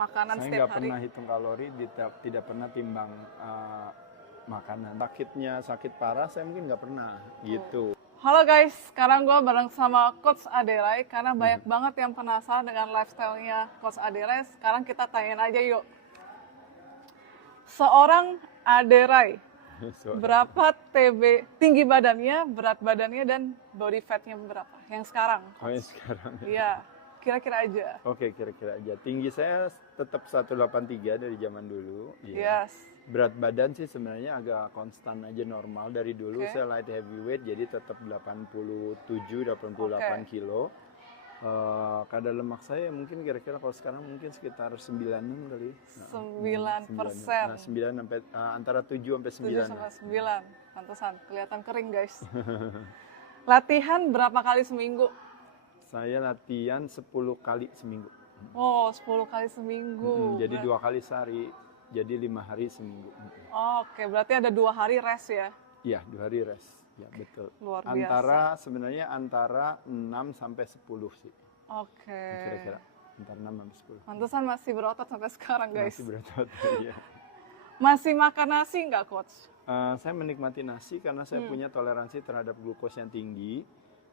makanan Saya setiap nggak hari? pernah hitung kalori, tidak pernah timbang makanan. Sakit parah saya mungkin nggak pernah gitu. Halo guys, sekarang gue bareng sama Coach Aderai karena banyak banget yang penasaran dengan lifestyle-nya Coach Aderai. Sekarang kita tanyain aja yuk. Seorang Aderai, berapa tinggi badannya, berat badannya, dan body fat-nya berapa? Yang sekarang? Oh yang sekarang. Iya, kira-kira aja. Oke, kira-kira aja. Tinggi saya tetap 183 dari zaman dulu. Iya. Yes. Berat badan sih sebenarnya agak konstan aja, normal dari dulu. Oke. Saya light heavyweight jadi tetap 87-88 kilo. Kadar lemak saya mungkin kira-kira kalau sekarang mungkin sekitar 9 kali. 9%. 9 sampai antara 7 sampai 9. 7 sampai 9. Pantesan, kelihatan kering guys. Latihan berapa kali seminggu? Saya latihan 10 kali seminggu. Oh, 10 kali seminggu. Jadi 2 kali sehari, jadi 5 hari seminggu. Oke, berarti ada 2 hari rest ya? Iya, 2 hari rest. Ya, betul. Luar biasa. Sebenarnya antara 6 sampai 10 sih. Oke. Kira-kira antara 6 sampai 10. Pantesan masih berotot sampai sekarang guys. Masih berotot, iya. Masih makan nasi nggak Coach? Saya menikmati nasi karena saya punya toleransi terhadap glukos yang tinggi.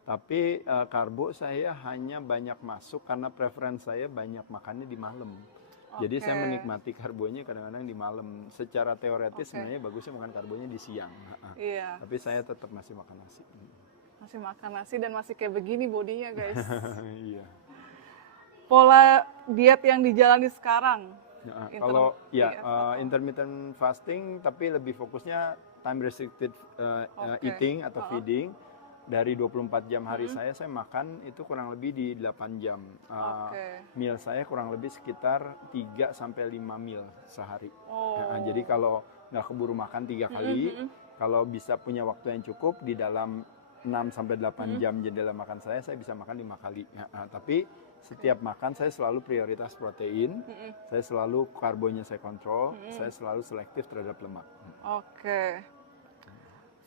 Tapi karbo saya hanya banyak masuk karena preferensi saya banyak makannya di malam. Jadi saya menikmati karbonya kadang-kadang di malam. Secara teoretis sebenarnya bagusnya makan karbonya di siang. Iya. Tapi saya tetap masih makan nasi. Masih makan nasi dan masih kayak begini bodinya guys. Iya. Pola diet yang dijalani sekarang? Kalau intermittent fasting, tapi lebih fokusnya time restricted eating atau feeding. Dari 24 jam hari saya makan itu kurang lebih di 8 jam. Meal saya kurang lebih sekitar 3 sampai 5 meal sehari. Jadi kalau nggak keburu makan 3 kali, kalau bisa punya waktu yang cukup di dalam 6 sampai 8 jam jendela makan saya bisa makan 5 kali. Tapi setiap makan saya selalu prioritas protein, saya selalu karbonya saya kontrol, saya selalu selektif terhadap lemak. Oke.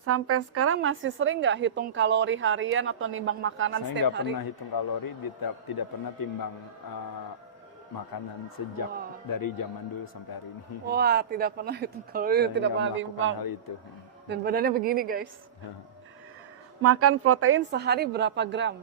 Sampai sekarang masih sering nggak hitung kalori harian atau nimbang makanan saya setiap hari? Saya nggak pernah hitung kalori, tidak pernah timbang makanan sejak dari zaman dulu sampai hari ini. Wah, tidak pernah hitung kalori, saya tidak pernah timbang. Hal itu. Dan badannya begini guys. Makan protein sehari berapa gram?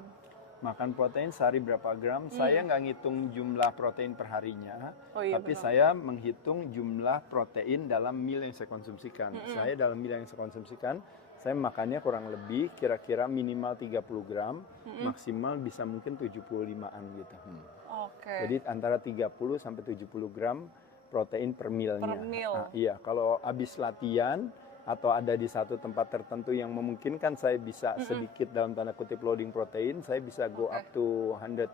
Makan protein sehari berapa gram? Saya nggak ngitung jumlah protein per harinya, tapi benar. saya menghitung jumlah protein dalam meal yang saya konsumsikan. Saya dalam meal yang saya konsumsikan, saya makannya kurang lebih kira-kira minimal 30 gram, maksimal bisa mungkin 75-an gitu. Jadi antara 30 sampai 70 gram protein per mealnya. Per meal. Iya, kalau habis latihan atau ada di satu tempat tertentu yang memungkinkan saya bisa sedikit dalam tanda kutip loading protein, saya bisa go up to 100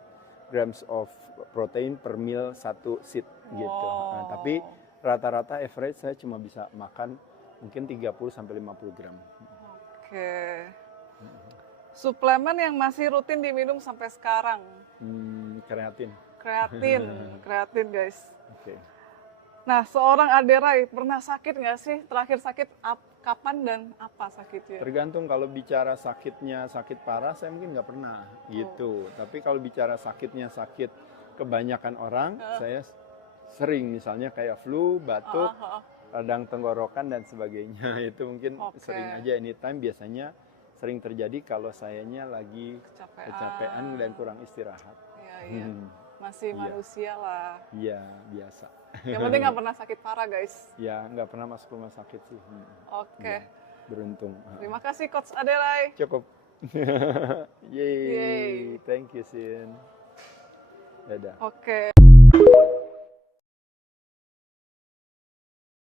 grams of protein per meal satu sit gitu. Tapi rata-rata average saya cuma bisa makan mungkin 30 sampai 50 gram. Oke. Suplemen yang masih rutin diminum sampai sekarang? Kreatin. Kreatin guys. Oke. Nah, seorang Aderai pernah sakit nggak sih? Terakhir sakit kapan dan apa sakitnya? Tergantung, kalau bicara sakitnya sakit parah, saya mungkin nggak pernah gitu. Tapi kalau bicara sakitnya sakit kebanyakan orang, saya sering, misalnya kayak flu, batuk, radang tenggorokan dan sebagainya. Itu mungkin sering aja, anytime biasanya sering terjadi kalau sayanya lagi kecapean dan kurang istirahat. Iya. Masih manusia lah. Iya, biasa. Yang penting nggak pernah sakit parah guys. Ya, nggak pernah masuk rumah sakit sih. Oke. Ya, beruntung. Terima kasih Coach Aderai. Cukup. Yeay. Thank you, Sin. Dadah. Oke.